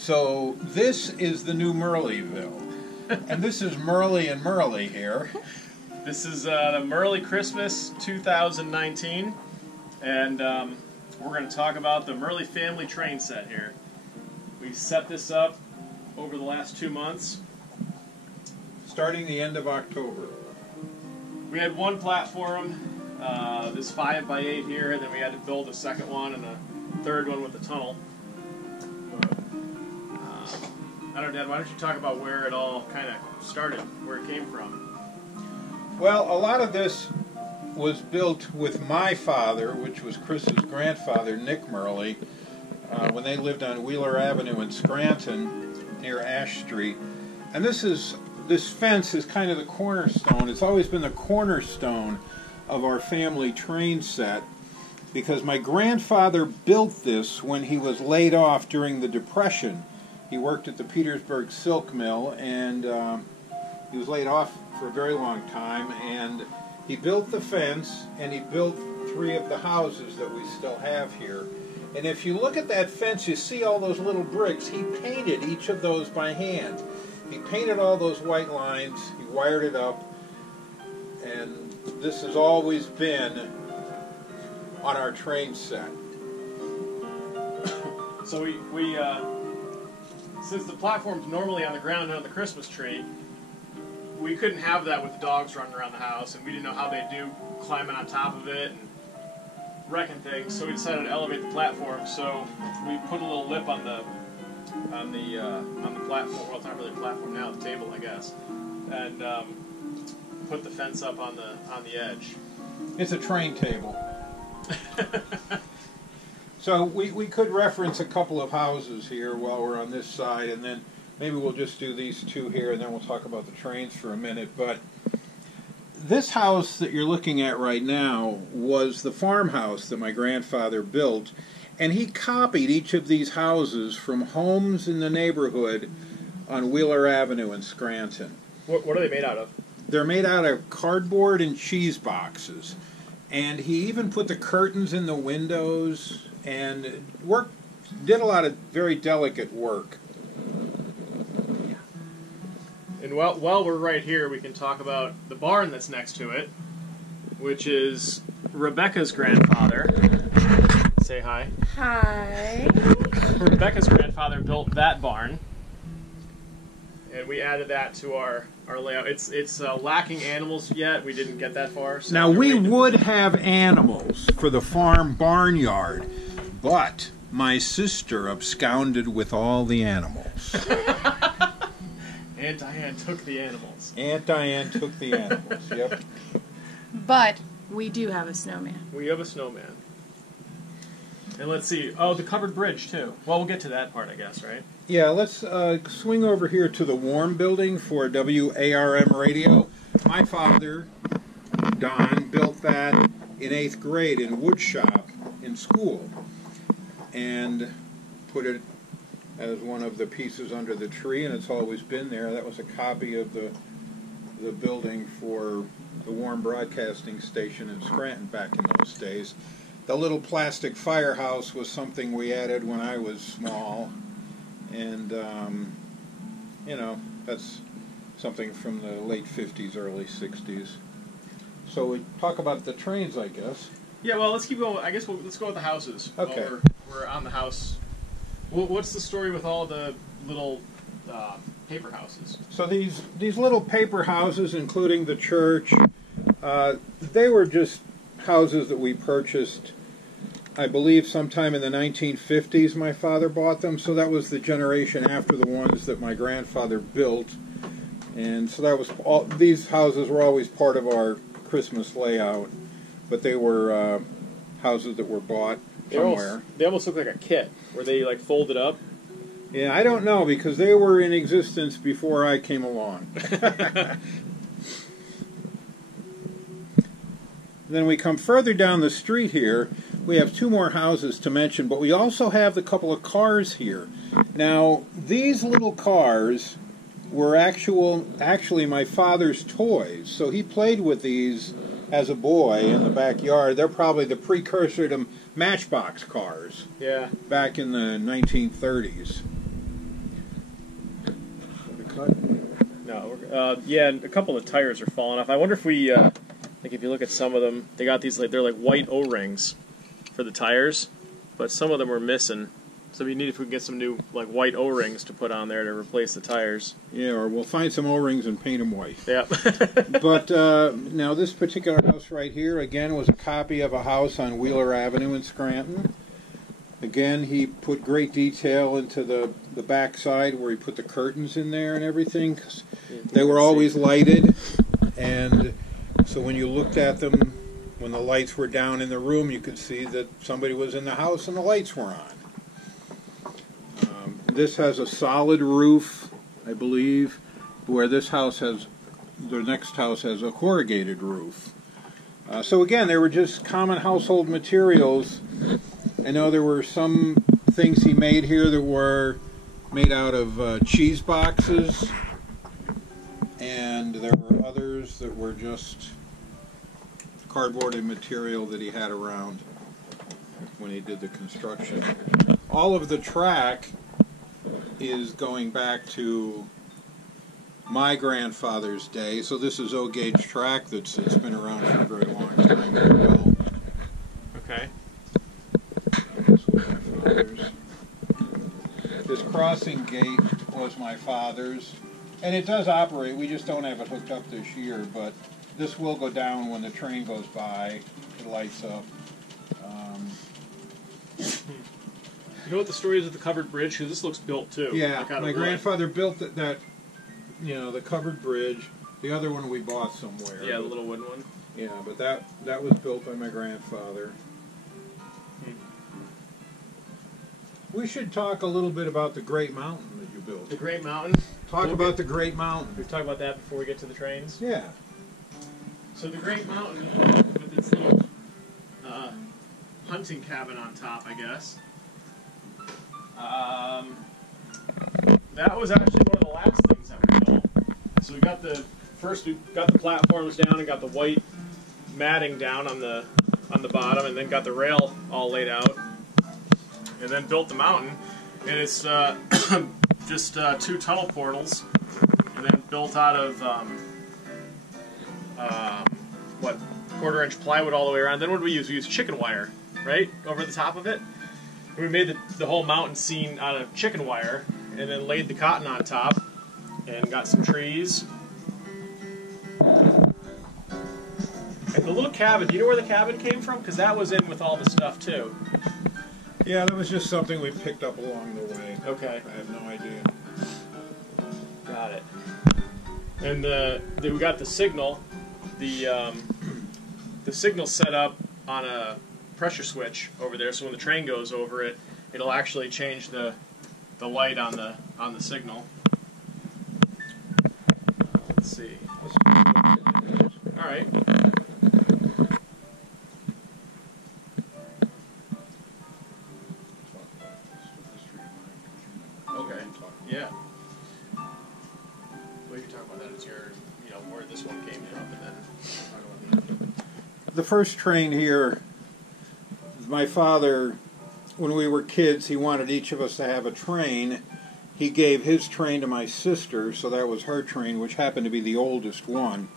So this is the new Murleyville. And this is Murley and Murley here. This is the Murley Christmas 2019. And we're going to talk about the Murley family train set here. We set this up over the last 2 months. Starting the end of October. We had one platform, this 5x8 here, and then we had to build a second one and a third one with the tunnel. I don't know, Dad, why don't you talk about where it all kind of started, where it came from? Well, a lot of this was built with my father, which was Chris's grandfather, Nick Murley, when they lived on Wheeler Avenue in Scranton, near Ash Street. And this fence is kind of the cornerstone. It's always been the cornerstone of our family train set, because my grandfather built this when he was laid off during the Depression. He worked at the Petersburg Silk Mill, and he was laid off for a very long time, and he built the fence, and he built 3 of the houses that we still have here. And if you look at that fence, you see all those little bricks. He painted each of those by hand. He painted all those white lines, he wired it up, and this has always been on our train set. So we since the platform's normally on the ground under the Christmas tree, we couldn't have that with the dogs running around the house, and we didn't know how they do climbing on top of it and wrecking things, so we decided to elevate the platform. So we put a little lip on the platform. Well, it's not really a platform now, the table, I guess, and put the fence up on the edge. It's a train table. So we could reference a couple of houses here while we're on this side, and then maybe we'll just do these 2 here, and then we'll talk about the trains for a minute. But this house that you're looking at right now was the farmhouse that my grandfather built, and he copied each of these houses from homes in the neighborhood on Wheeler Avenue in Scranton. What are they made out of? They're made out of cardboard and cheese boxes. And he even put the curtains in the windows and did a lot of very delicate work. And while we're right here, we can talk about the barn that's next to it, which is Rebecca's grandfather. Say hi. Hi. Rebecca's grandfather built that barn, and we added that to our layout. It's lacking animals yet. We didn't get that far. So now, we would have animals for the farm barnyard, but my sister absconded with all the animals. Aunt Diane took the animals. Aunt Diane took the animals, yep. But we do have a snowman. We have a snowman. And let's see. Oh, the covered bridge, too. Well, we'll get to that part, I guess, right? Yeah, let's swing over here to the Warm Building for WARM radio. My father, Don, built that in 8th grade in woodshop in school, and put it as one of the pieces under the tree, and it's always been there. That was a copy of the building for the Warm Broadcasting Station in Scranton back in those days. The little plastic firehouse was something we added when I was small, and you know, that's something from the late 50s, early 60s. So we talk about the trains, I guess. Yeah, well, let's keep going. I guess let's go with the houses. Okay. While we're on the house. What's the story with all the little paper houses? So these little paper houses, including the church, they were just houses that we purchased, I believe, sometime in the 1950s. My father bought them, so that was the generation after the ones that my grandfather built. And so that was these houses were always part of our Christmas layout, but they were houses that were bought somewhere. They almost look like a kit, where they like folded up. Yeah, I don't know, because they were in existence before I came along. Then we come further down the street here. We have 2 more houses to mention, but we also have the couple of cars here. Now, these little cars were actually my father's toys, so he played with these as a boy in the backyard. They're probably the precursor to Matchbox cars. Yeah. Back in the 1930s. No, yeah, and a couple of the tires are falling off. I wonder if we, like, if you look at some of them, they got these, like, they're like white O-rings for the tires, but some of them are missing. So we need if we can get some new, like, white O-rings to put on there to replace the tires. Yeah, or we'll find some O-rings and paint them white. Yeah. But now this particular house right here, again, was a copy of a house on Wheeler Avenue in Scranton. Again, he put great detail into the back side where he put the curtains in there and everything. 'Cause they were always lighted, and so when you looked at them, when the lights were down in the room, you could see that somebody was in the house and the lights were on. This has a solid roof, I believe, where this house has, the next house has a corrugated roof. So again, they were just common household materials. I know there were some things he made here that were made out of cheese boxes, and there were others that were just cardboard and material that he had around when he did the construction. All of the track is going back to my grandfather's day, so this is O-gauge track that's been around for a very long time as well. Okay. This was my father's. This crossing gate was my father's, and it does operate. We just don't have it hooked up this year, but this will go down when the train goes by. It lights up. You know what the story is with the covered bridge? Because this looks built too. Yeah, like out of my wood. grandfather built that, you know, the covered bridge. The other one we bought somewhere. Yeah, the little wooden one. Yeah, but that was built by my grandfather. We should talk a little bit about the Great Mountain that you built. The Great Mountain. Talk about the Great Mountain. We talk about that before we get to the trains. Yeah. So the Great Mountain with its little hunting cabin on top, I guess. That was actually one of the last things that we built. So we got the platforms down and got the white matting down on the bottom, and then got the rail all laid out, and then built the mountain. And it's just 2 tunnel portals, and then built out of what, 1/4-inch plywood all the way around. Then what did we use? We used chicken wire, right, over the top of it. And we made the whole mountain scene out of chicken wire, and then laid the cotton on top, and got some trees. And the little cabin, do you know where the cabin came from? Because that was in with all the stuff too. Yeah, that was just something we picked up along the way. Okay. I have no idea. Got it. And we got the signal. The signal set up on a pressure switch over there, so when the train goes over it, it'll actually change the light on the signal. Let's see. All right. Okay. Yeah. Well, you can talk about that as your, where this one came from, and then talk about the other. The first train here, my father, when we were kids, he wanted each of us to have a train. He gave his train to my sister, so that was her train, which happened to be the oldest one.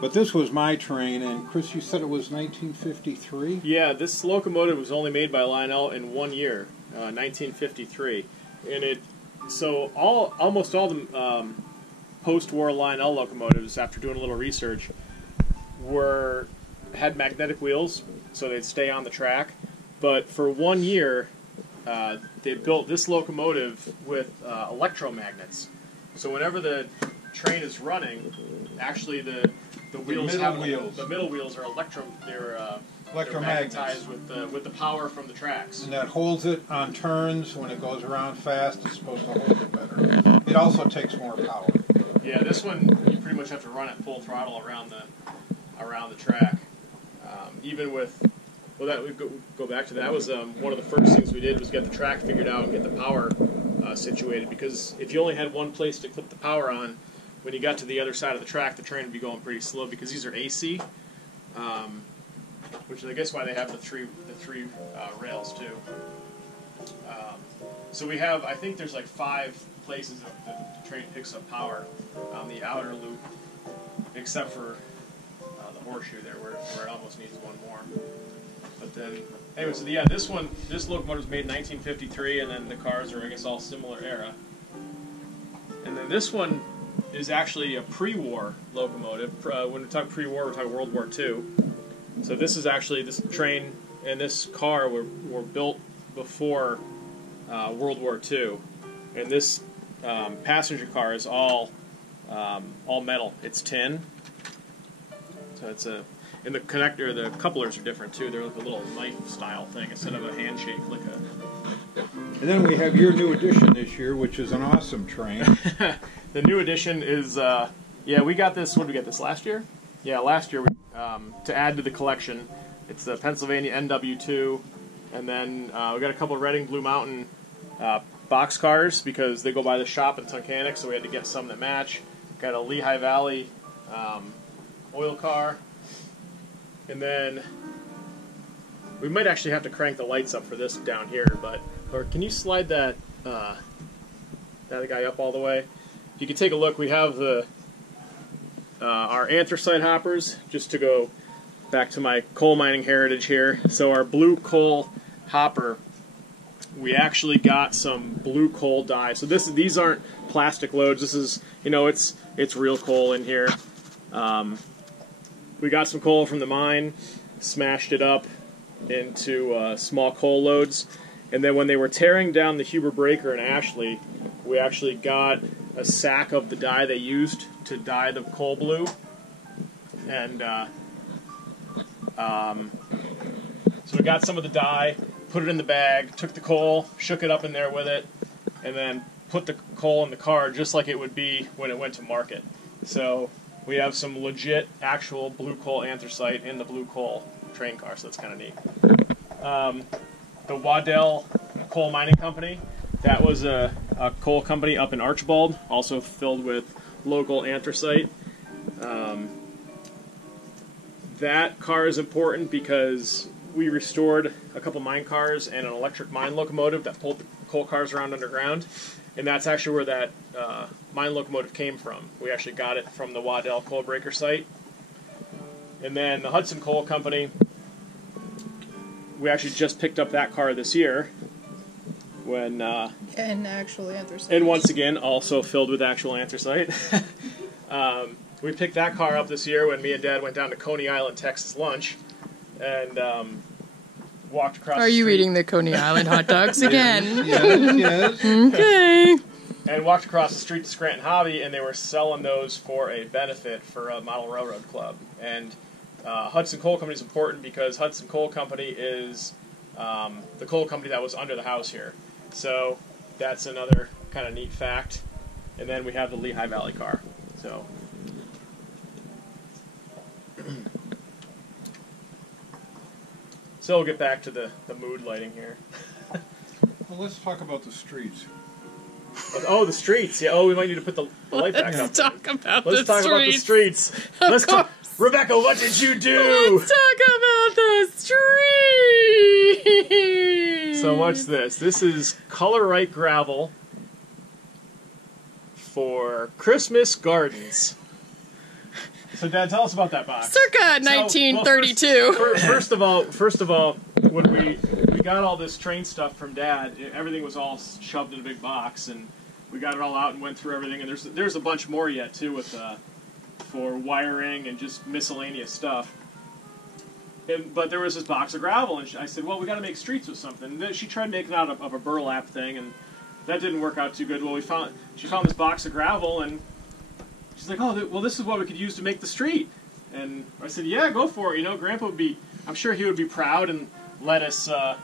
But this was my train, and Chris, you said it was 1953? Yeah, this locomotive was only made by Lionel in 1 year, 1953, and almost all the post-war Lionel locomotives, after doing a little research, had magnetic wheels, so they'd stay on the track. But for 1 year, they built this locomotive with electromagnets. So whenever the train is running, actually the wheels the middle wheels are electromagnetized with the power from the tracks. And that holds it on turns. When it goes around fast, it's supposed to hold it better. It also takes more power. Yeah, this one you pretty much have to run at full throttle around the track. Even with that, we go back to that. That was one of the first things we did was get the track figured out and get the power situated. Because if you only had one place to clip the power on, when you got to the other side of the track, the train would be going pretty slow because these are AC, which is I guess why they have the three rails too. So we have, I think there's like 5 places that the train picks up power on the outer loop, except for the horseshoe there, where it almost needs one more. But then, anyway, so yeah, this locomotive was made in 1953, and then the cars are, I guess, all similar era. And then this one is actually a pre-war locomotive. When we talk pre-war, we're talking World War II. So this is actually, this train and this car were built before World War II. And this passenger car is all metal. It's tin. So it's and the connector, the couplers are different too. They're like a little knife-style thing instead of a handshake, like a. And then we have your new addition this year, which is an awesome train. The new addition is, yeah, we got this. What did we get this last year? Yeah, last year we, to add to the collection. It's the Pennsylvania NW2, and then we got a couple of Reading Blue Mountain box cars because they go by the shop in Tunkhannock, so we had to get some that match. Got a Lehigh Valley oil car, and then we might actually have to crank the lights up for this down here. But or can you slide that that guy up all the way? If you can take a look, we have the our anthracite hoppers, just to go back to my coal mining heritage here. So our blue coal hopper, we actually got some blue coal dye. So these aren't plastic loads. This is, you know, it's real coal in here. We got some coal from the mine, smashed it up into small coal loads, and then when they were tearing down the Huber breaker in Ashley, we actually got a sack of the dye they used to dye the coal blue, and so we got some of the dye, put it in the bag, took the coal, shook it up in there with it, and then put the coal in the car just like it would be when it went to market. So we have some legit, actual blue coal anthracite in the blue coal train car, so that's kind of neat. The Waddell Coal Mining Company, that was a coal company up in Archibald, also filled with local anthracite. That car is important because we restored a couple mine cars and an electric mine locomotive that pulled the coal cars around underground, and that's actually where that mine locomotive came from. We actually got it from the Waddell coal breaker site. And then the Hudson Coal Company, we actually just picked up that car this year when And actual anthracite. and once again also filled with actual anthracite. We picked that car up this year when me and Dad went down to Coney Island, Texas lunch, and walked across the Are you street. eating the Coney Island hot dogs again? Yes. Okay. And walked across the street to Scranton Hobby, and they were selling those for a benefit for a model railroad club. And Hudson Coal Company is important because Hudson Coal Company is the coal company that was under the house here. So that's another kind of neat fact. And then we have the Lehigh Valley car. So we'll get back to the mood lighting here. Well, let's talk about the streets. Oh, the streets. Yeah. Oh, we might need to put the light back up. Let's talk about Let's the talk about the streets. streets. Let's talk. Rebecca, what did you do? Let's talk about the streets. So what's this? This is Color Right gravel for Christmas gardens. So, Dad, tell us about that box. Circa 1932. First of all, when we got all this train stuff from Dad, everything was all shoved in a big box, and we got it all out and went through everything. And there's a bunch more yet too with for wiring and just miscellaneous stuff. But there was this box of gravel, and I said, "Well, we got to make streets with something." And then she tried making it out of a burlap thing, and that didn't work out too good. Well, she found this box of gravel, and she's like, "Oh, well, this is what we could use to make the street." And I said, "Yeah, go for it. You know, Grandpa would be. I'm sure he would be proud and let us, let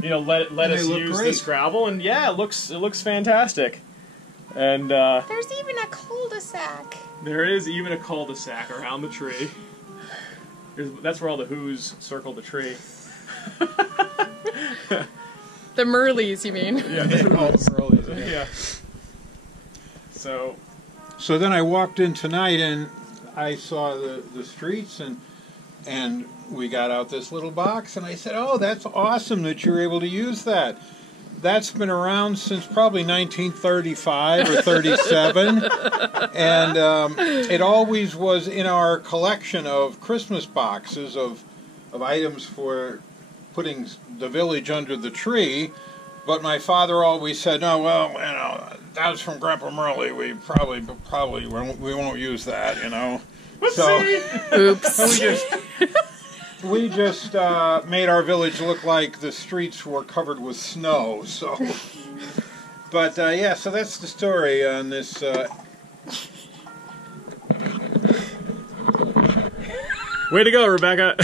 us use this gravel." And yeah, it looks fantastic. And There's even a cul-de-sac. there is even a cul-de-sac around the tree. That's where all the Who's circle the tree. The Murleys, you mean? Yeah, yeah. So then I walked in tonight and I saw the streets and we got out this little box and I said, "Oh, that's awesome that you're able to use that." That's been around since probably 1935 or 37, and it always was in our collection of Christmas boxes of items for putting the village under the tree. But my father always said, "No, well, you know, that's from Grandpa Murley. We probably we won't use that, you know." So, Oops. we just made our village look like the streets were covered with snow. So, but yeah, so that's the story on this. Way to go, Rebecca.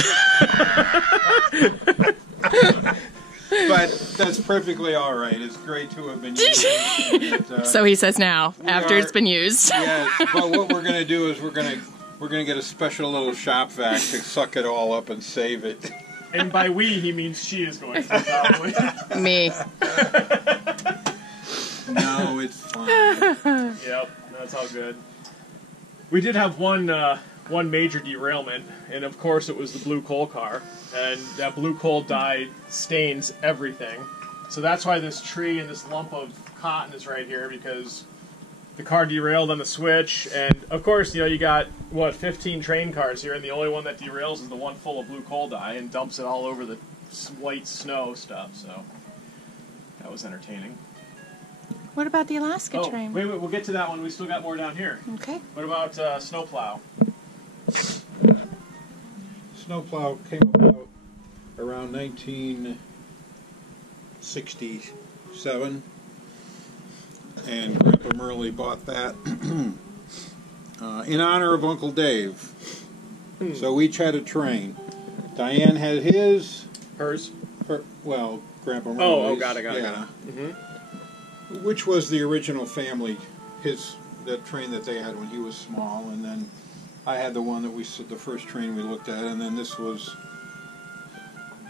But that's perfectly all right. It's great to have been used. So he says now, after it's been used. Yes, but what we're going to do is we're going to get a special little shop vac to suck it all up and save it. And by we, he means she is going to, probably. Me. No, it's fine. Yep, that's all good. We did have one major derailment, and of course it was the blue coal car. And that blue coal dye stains everything. So that's why this tree and this lump of cotton is right here, because the car derailed on the switch. And of course, you know, you got, 15 train cars here, and the only one that derails is the one full of blue coal dye and dumps it all over the white snow stuff. So that was entertaining. What about the Alaska Oh, train? wait, we'll get to that one. We still got more down here. Okay. What about snowplow? Snowplow came about around 1967, and Grandpa Murley bought that in honor of Uncle Dave. So each had a train. Diane had his. Hers? Well, Grandpa Murley's. Oh, got it. Mm-hmm. Which was the original family, that train that they had when he was small, and then I had the one that the first train we looked at, and then this was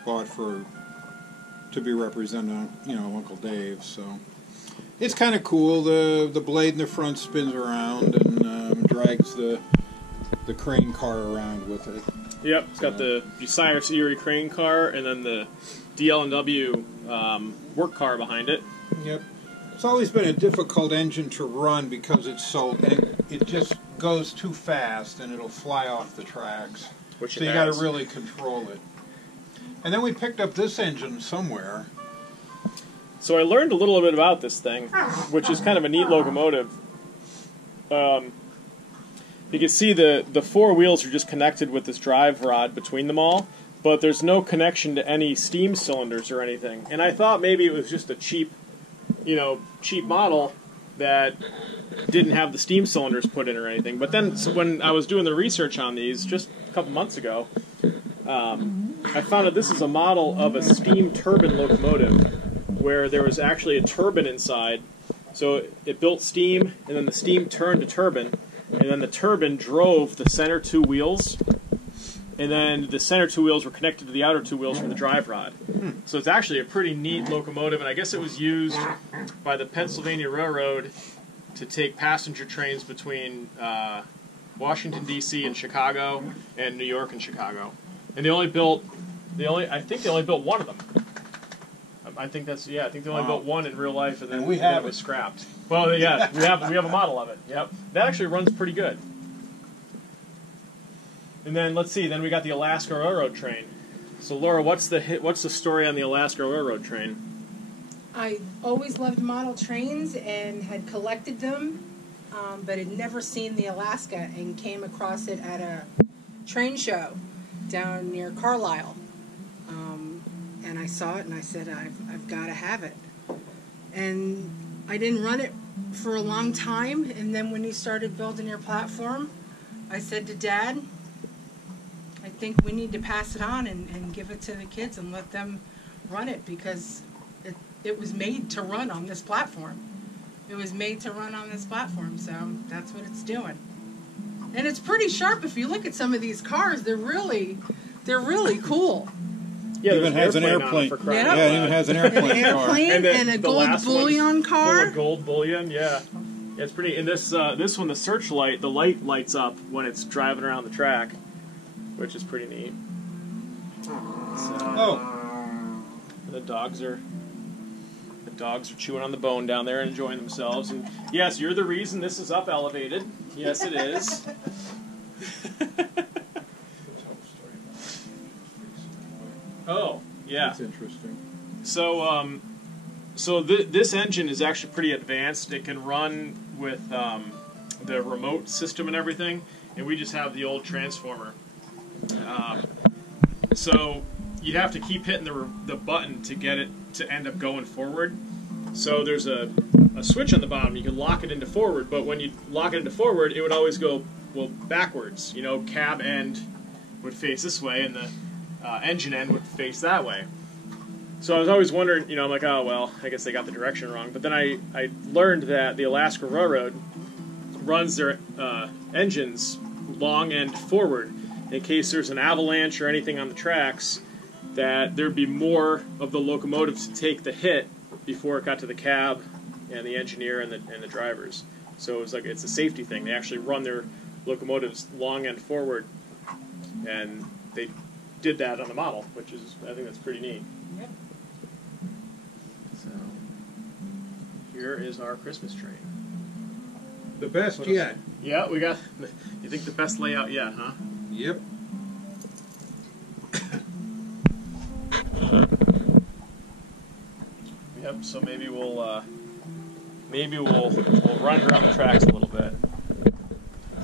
bought to be representing, you know, Uncle Dave. So it's kind of cool. The blade in the front spins around and drags the crane car around with it. Yep, it's got the Bucyrus Erie crane car and then the DL&W work car behind it. Yep. It's always been a difficult engine to run because it just goes too fast and it'll fly off the tracks. So you got to really control it. And then we picked up this engine somewhere. So I learned a little bit about this thing, which is kind of a neat locomotive. You can see the four wheels are just connected with this drive rod between them all, but there's no connection to any steam cylinders or anything. And I thought maybe it was just a cheap model that didn't have the steam cylinders put in or anything. But then when I was doing the research on these just a couple months ago, I found that this is a model of a steam turbine locomotive where there was actually a turbine inside. So it built steam, and then the steam turned to turbine, and then the turbine drove the center two wheels, and then the center two wheels were connected to the outer two wheels for the drive rod. So it's actually a pretty neat locomotive, and I guess it was used by the Pennsylvania Railroad to take passenger trains between Washington, D.C. and Chicago, and New York and Chicago. And I think they only built one of them. I think they only built one in real life, and then it was scrapped. Well, yeah, we have a model of it. Yep, that actually runs pretty good. And then let's see. Then we got the Alaska Railroad train. So Laura, what's the story on the Alaska Railroad train? I always loved model trains and had collected them, but had never seen the Alaska, and came across it at a train show down near Carlisle. And I saw it and I said, I've got to have it. And I didn't run it for a long time, and then when he started building your platform, I said to Dad, I think we need to pass it on and give it to the kids and let them run it, because it was made to run on this platform. It was made to run on this platform, so that's what it's doing. And it's pretty sharp. If you look at some of these cars, they're really cool. Yeah, it even has an airplane. Yeah, it even has an airplane. An airplane and a gold bullion car. Full of gold bullion, yeah. Yeah, it's pretty. And this one, the searchlight, the light lights up when it's driving around the track, which is pretty neat. So, the dogs Dogs are chewing on the bone down there and enjoying themselves. And yes, you're the reason this is up elevated. Yes, it is. Oh, yeah. That's interesting. So, this engine is actually pretty advanced. It can run with the remote system and everything, and we just have the old transformer. So you'd have to keep hitting the button to get it to end up going forward. So there's a switch on the bottom. You can lock it into forward, but when you lock it into forward, it would always go, well, backwards. You know, cab end would face this way, and the engine end would face that way. So I was always wondering, you know, I'm like, oh, well, I guess they got the direction wrong. But then I learned that the Alaska Railroad runs their engines long and forward in case there's an avalanche or anything on the tracks, that there'd be more of the locomotive to take the hit before it got to the cab and the engineer and the drivers. So it was like, it's a safety thing. They actually run their locomotives long and forward, and they did that on the model, which is, I think that's pretty neat. Yep. So here is our Christmas train. The best yet. Yeah, we got, you think the best layout yet, huh? Yep. Yep, so maybe we'll run around the tracks a little bit.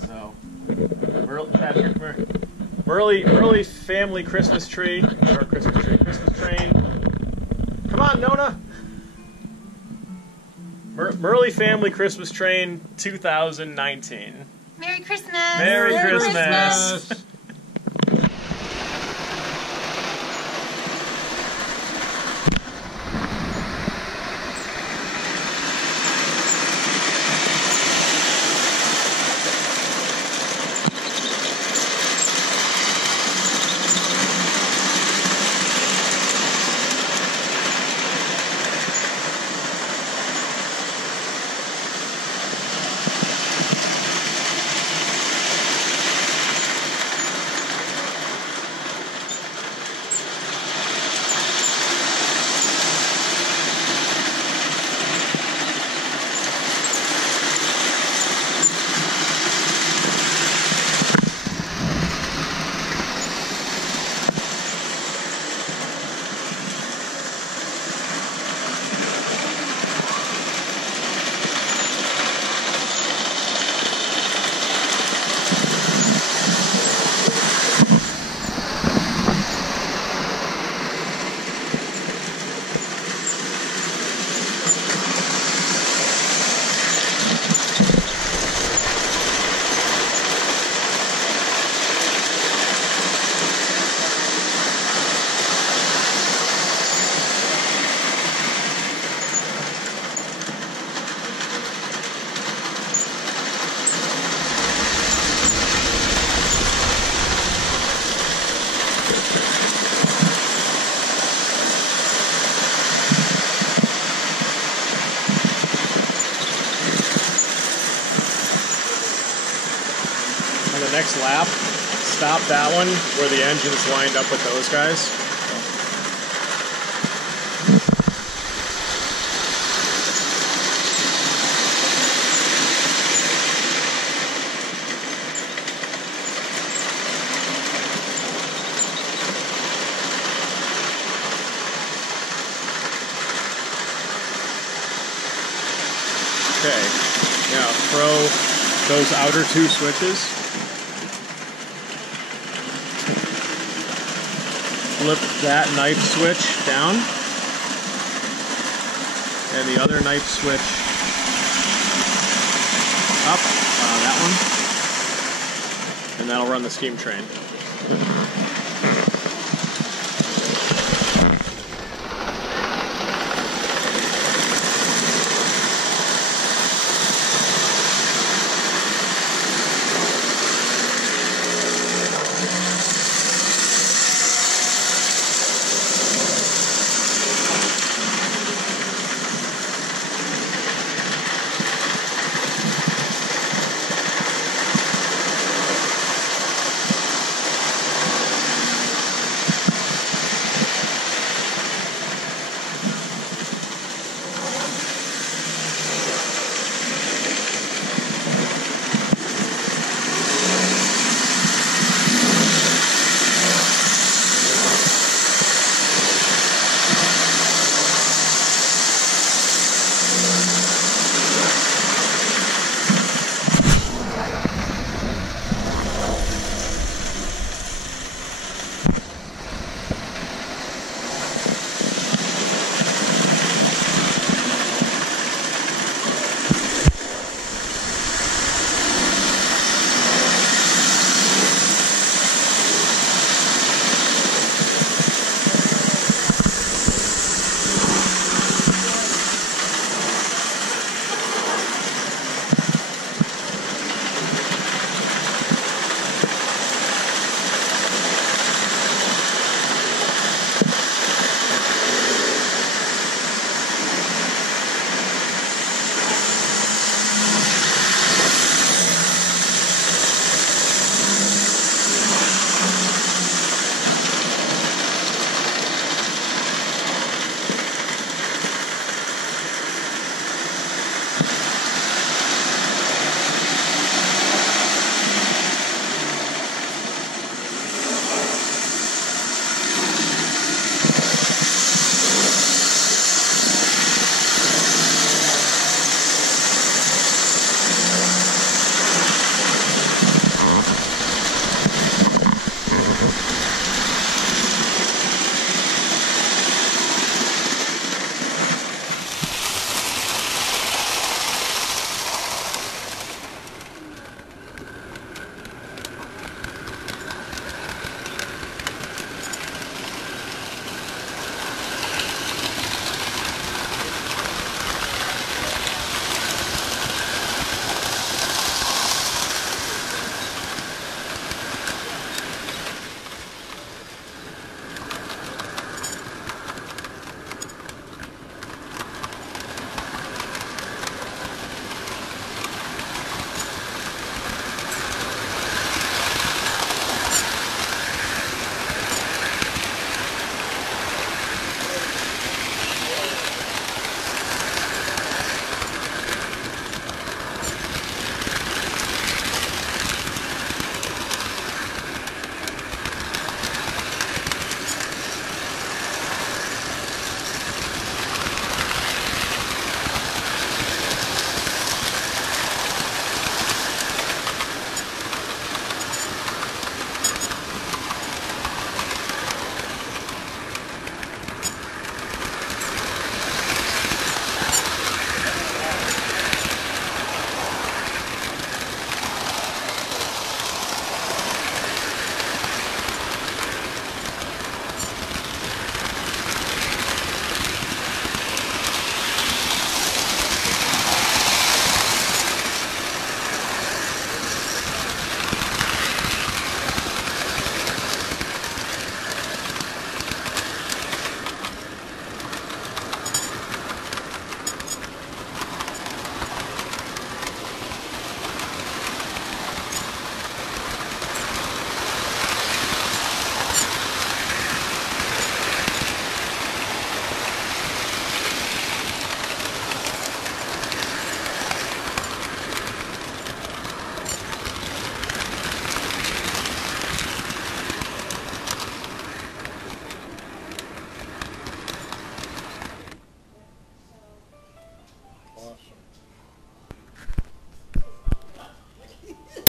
So Murley family Christmas tree, or Christmas train. Come on, Nona. Murley family Christmas train 2019. Merry Christmas! Merry Christmas! Next lap, stop that one where the engine's lined up with those guys. Okay, now throw those outer two switches. Flip that knife switch down, and the other knife switch up, that one, and that'll run the steam train.